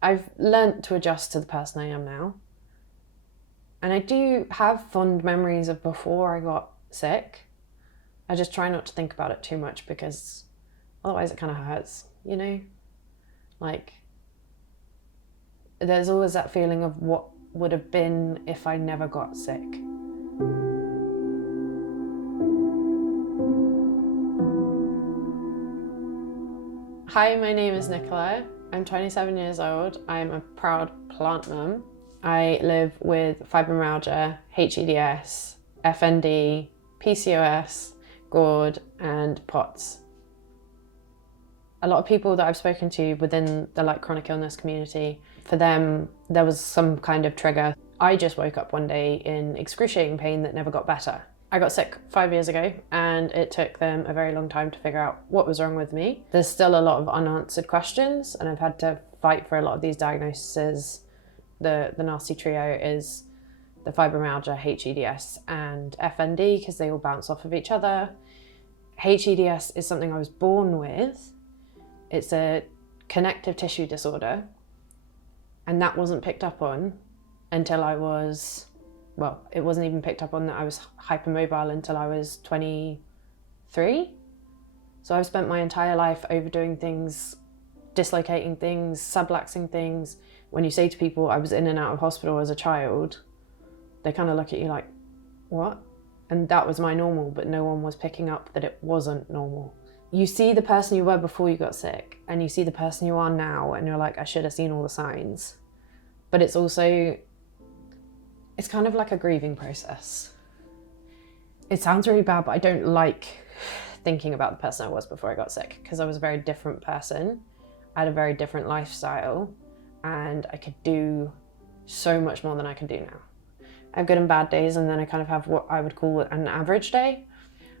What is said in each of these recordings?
I've learnt to adjust to the person I am now. And I do have fond memories of before I got sick. I just try not to think about it too much because otherwise it kind of hurts, you know? Like, there's always that feeling of what would have been if I never got sick. Hi, my name is Nicola. I'm 27 years old. I'm a proud plant mum. I live with fibromyalgia, HEDS, FND, PCOS, GORD, and POTS. A lot of people that I've spoken to within the chronic illness community, for them, there was some kind of trigger. I just woke up one day in excruciating pain that never got better. I got sick 5 years ago and it took them a very long time to figure out what was wrong with me. There's still a lot of unanswered questions and I've had to fight for a lot of these diagnoses. The nasty trio is the fibromyalgia, HEDS and FND because they all bounce off of each other. HEDS is something I was born with. It's a connective tissue disorder and that wasn't picked up on until I was, well, it wasn't even picked up on that I was hypermobile until I was 23. So I've spent my entire life overdoing things, dislocating things, subluxing things. When you say to people I was in and out of hospital as a child, they kind of look at you like, what? And that was my normal, but no one was picking up that it wasn't normal. You see the person you were before you got sick and you see the person you are now and you're like, I should have seen all the signs. But it's also, it's kind of like a grieving process. It sounds really bad, but I don't like thinking about the person I was before I got sick because I was a very different person. I had a very different lifestyle and I could do so much more than I can do now. I have good and bad days and then I kind of have what I would call an average day.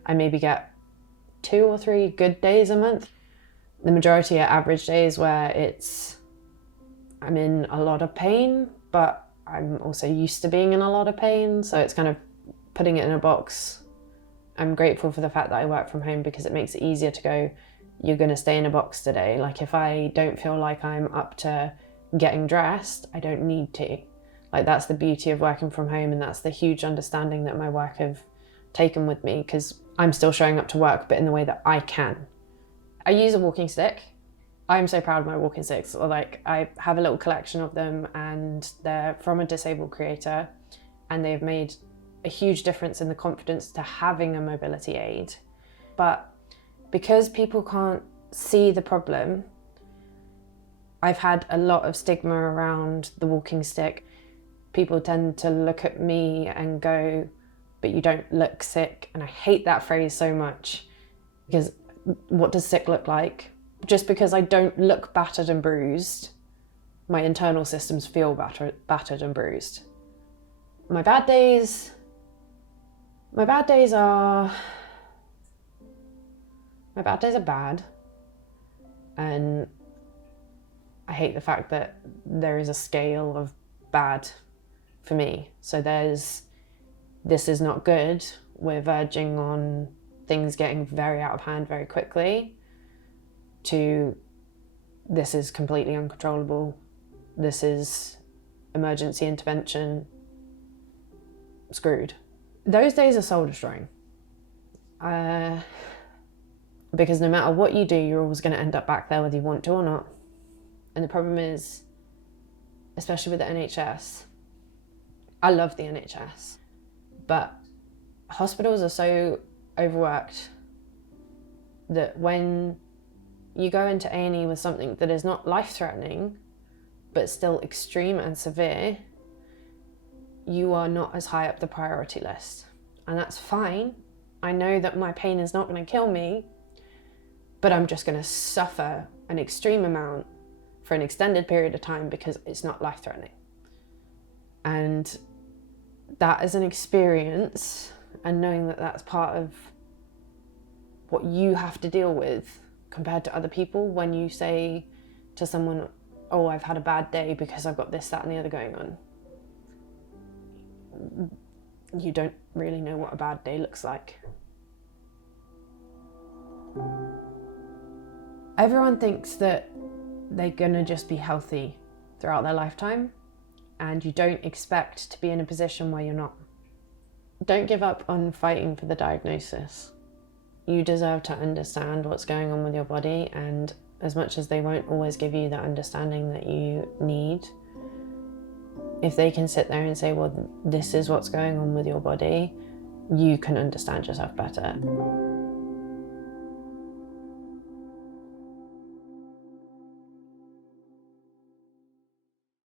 I maybe get 2 or 3 good days a month. The majority are average days where I'm in a lot of pain, but I'm also used to being in a lot of pain. So it's kind of putting it in a box. I'm grateful for the fact that I work from home because it makes it easier to go, you're going to stay in a box today. Like if I don't feel like I'm up to getting dressed, I don't need to. Like that's the beauty of working from home and that's the huge understanding that my work have taken with me because I'm still showing up to work, but in the way that I can. I use a walking stick. I'm so proud of my walking sticks. Like I have a little collection of them and they're from a disabled creator and they've made a huge difference in the confidence to having a mobility aid. But because people can't see the problem, I've had a lot of stigma around the walking stick. People tend to look at me and go, but you don't look sick. And I hate that phrase so much because what does sick look like? Just because I don't look battered and bruised, my internal systems feel battered and bruised. My bad days are bad. And I hate the fact that there is a scale of bad for me. So this is not good. We're verging on things getting very out of hand very quickly to this is completely uncontrollable. This is emergency intervention. Screwed. Those days are soul destroying. Because no matter what you do, you're always going to end up back there whether you want to or not. And the problem is, especially with the NHS, I love the NHS, but hospitals are so overworked that when you go into A&E with something that is not life-threatening, but still extreme and severe, you are not as high up the priority list. And that's fine. I know that my pain is not going to kill me, but I'm just going to suffer an extreme amount for an extended period of time because it's not life-threatening. And that is an experience, and knowing that that's part of what you have to deal with compared to other people when you say to someone, oh, I've had a bad day because I've got this, that, and the other going on. You don't really know what a bad day looks like. Everyone thinks that they're gonna just be healthy throughout their lifetime, and you don't expect to be in a position where you're not. Don't give up on fighting for the diagnosis. You deserve to understand what's going on with your body, and as much as they won't always give you the understanding that you need, if they can sit there and say, well, this is what's going on with your body, you can understand yourself better.